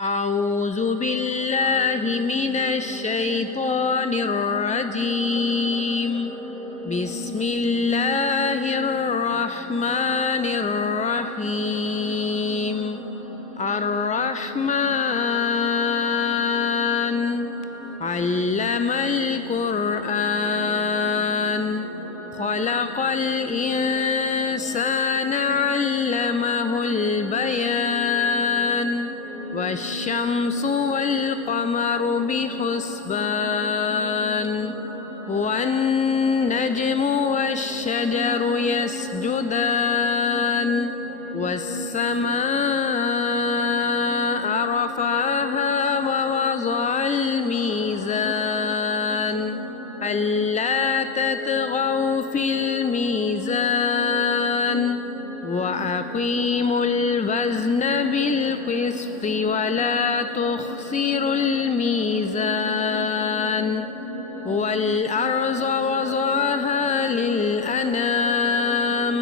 أعوذ بالله من الشيطان الرجيم. بسم الله الرحمن الرحيم. الرحمن علم القرآن خلق الإنسان علمه البيان والشمس والقمر بحسبان والنجم والشجر يسجدان والسماء رفعها ووضع الميزان ألا تطغوا في الميزان وأقيموا الوزن بالقسط ولا تخسروا الميزان والأرض وضعها للأنام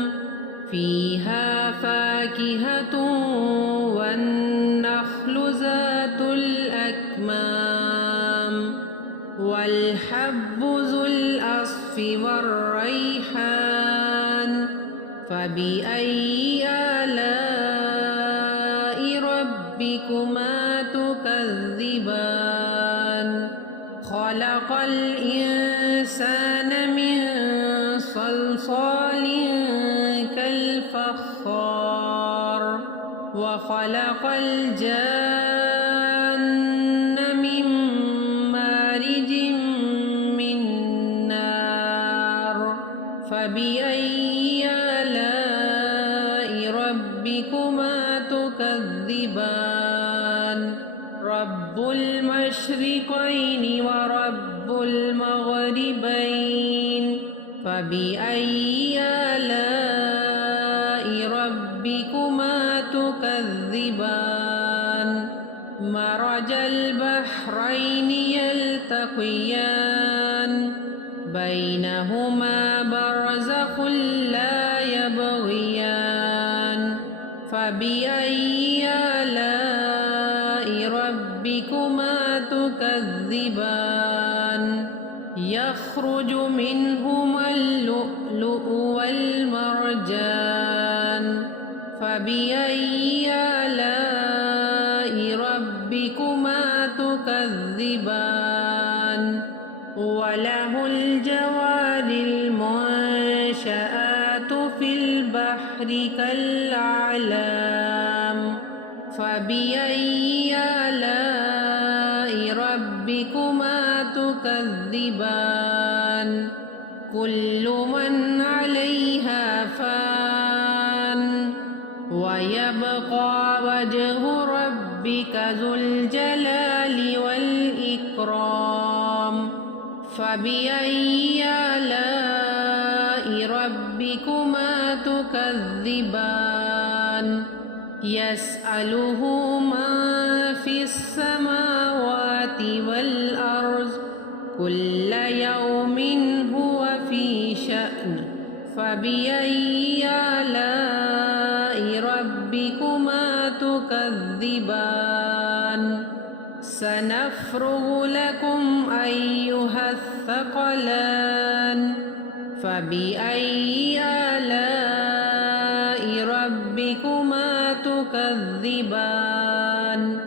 فيها فاكهة والنخل ذات الأكمام والحب ذو العصف والريحان فبأي آلاء ربكما تكذبان خلق الإنسان من صلصال كالفخار وخلق الجان من مارج من نار فبأي آلاء ربكما تكذبان رب المشرقين ورب المغربين فبأي آلاء ربكما تكذبان مرج البحرين يلتقيان بينهما برزخ لا يبغيان فبأي آلاء ربكما تكذبان يخرج منهما اللؤلؤ والمرجان فبأي آلاء ربكما تكذبان وله الجوار المنشآت في البحر كالأعلام فبأي آلاء ربكما تكذبان كل من عليها فان ويبقى وجه ربك ذو الجلال والإكرام فبأي آلاء ربكما تكذبان يسأله من في السماوات والأرض كل يوم هو في شأن فبأي آلاء ربكما تكذبان سنفرغ لكم أيها الثقلان فبأي آلاء ربكما تكذبان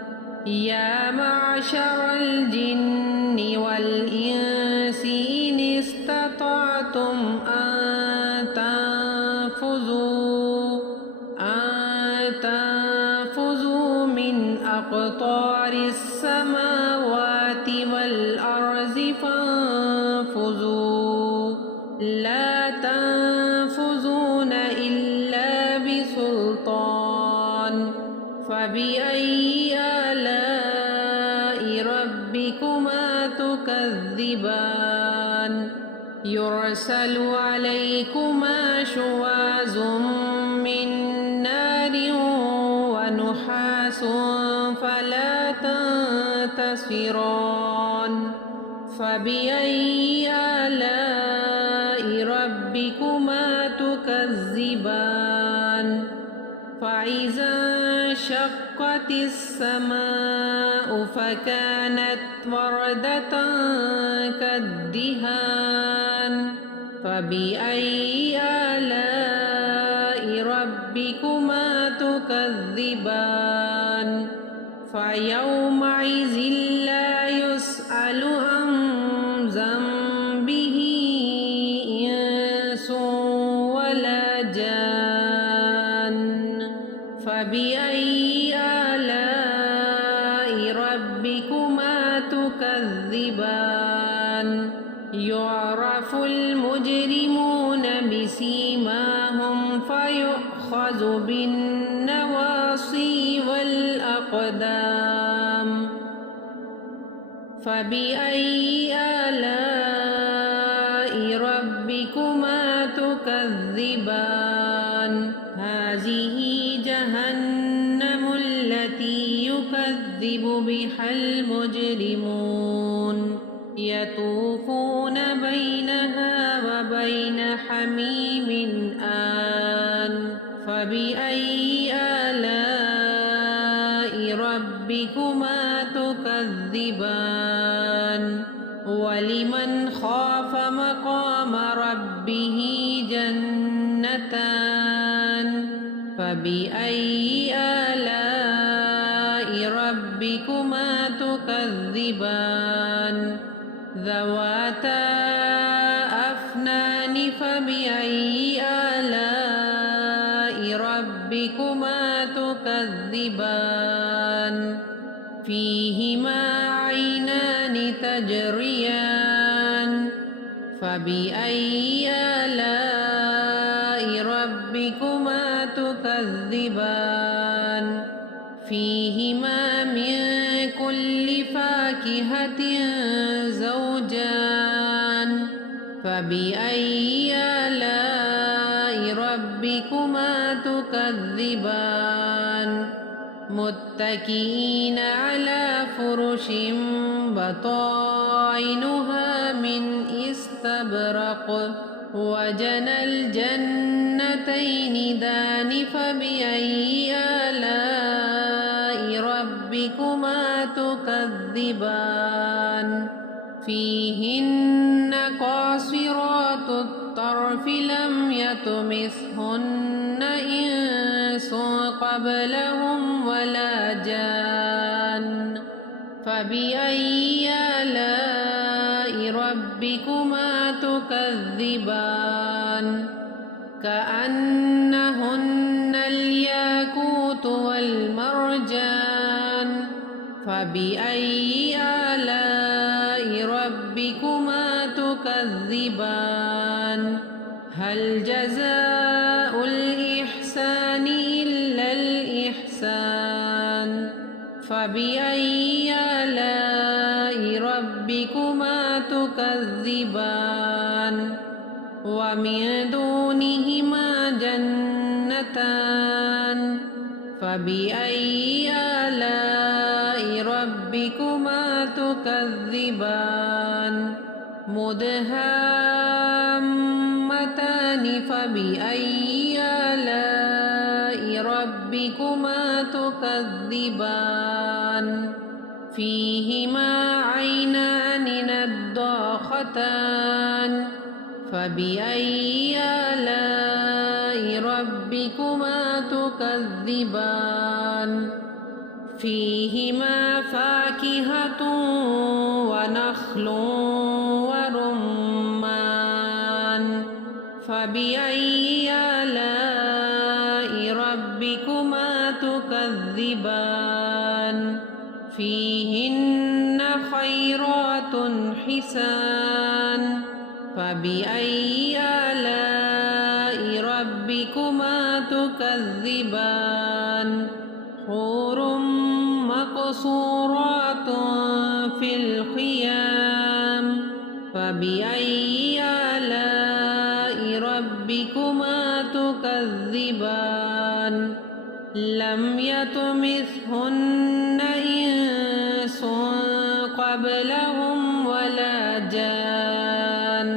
يا معشر الجن والإنس إن استطعتم أن تنفذوا من أقطار السماوات والأرض فانفذوا لا تنفذون إلا بسلطان فبأي آلاء ربكما تكذبان يرسل عليكما شواظ من نار ونحاس فلا تنتصران فبأي آلاء ربكما تكذبان فإذا انشقت السماء فكانت وردة كالدهان فبأي آلاء ربكما تكذبان فيومئذ لا يسأل عن ذنبه إنس ولا جان فبأي آلاء ربكما تكذبان يعرف المجرمون بسيماهم فيؤخذ بالنواصي والأقدام فبأي آلاء ربكما تكذبان هذه جهنم التي يكذب بها المجرمون يطوفون بينها وبين حميم آن فبأي آلاء ربكما تكذبان ولمن خاف مقام ربه جنتان فبأي آلاء ربكما تكذبان ذواتا أفنان فبأي آلاء ربكما تكذبان فيهما عينان تجريان فبأي آلاء ربكما تكذبان فيهما من كل فاكهة زوجان فبأي آلاء ربكما تكذبان متكئين على فرش بطائنها من استبرق وجنى الجنتين دان فبأي آلاء ربكما تكذبان فيهن قاصرات الطرف لم يطمثهن إنس قبلهم ولا جان فبأي آلاء ربكما تكذبان كأنهن الياقوت والمرجان فبأي آلاء ربكما تكذبان هل جزاء الإحسان إلا الإحسان فبأي آلاء ربكما تكذبان ومن دونهما جنتان فبأي آلاء ربكما تكذبان مدهامتان فبأي آلاء ربكما تكذبان فيهما عينان نضاختان فبأي آلاء ربكما تكذبان فيهما فاكهة ونخل ورمان فبأي آلاء ربكما تكذبان فيهن خيرات حسان فبأي آلاء ربكما تكذبان حور مقصورات في الخيام فبأي آلاء ربكما تكذبان لم يطمثهن إنس قبلهم ولا جان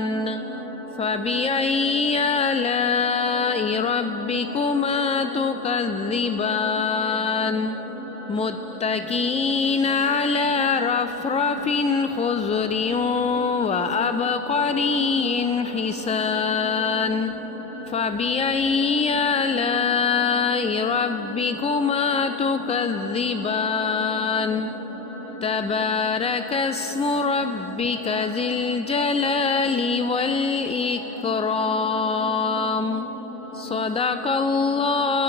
فبأي آلاء ربكما تكذبان متكئين على رفرف خضر وعبقري حسان فبأي آلاء ربكما تكذبان تبارك اسم ربك ذي الجلال والإكرام صدق الله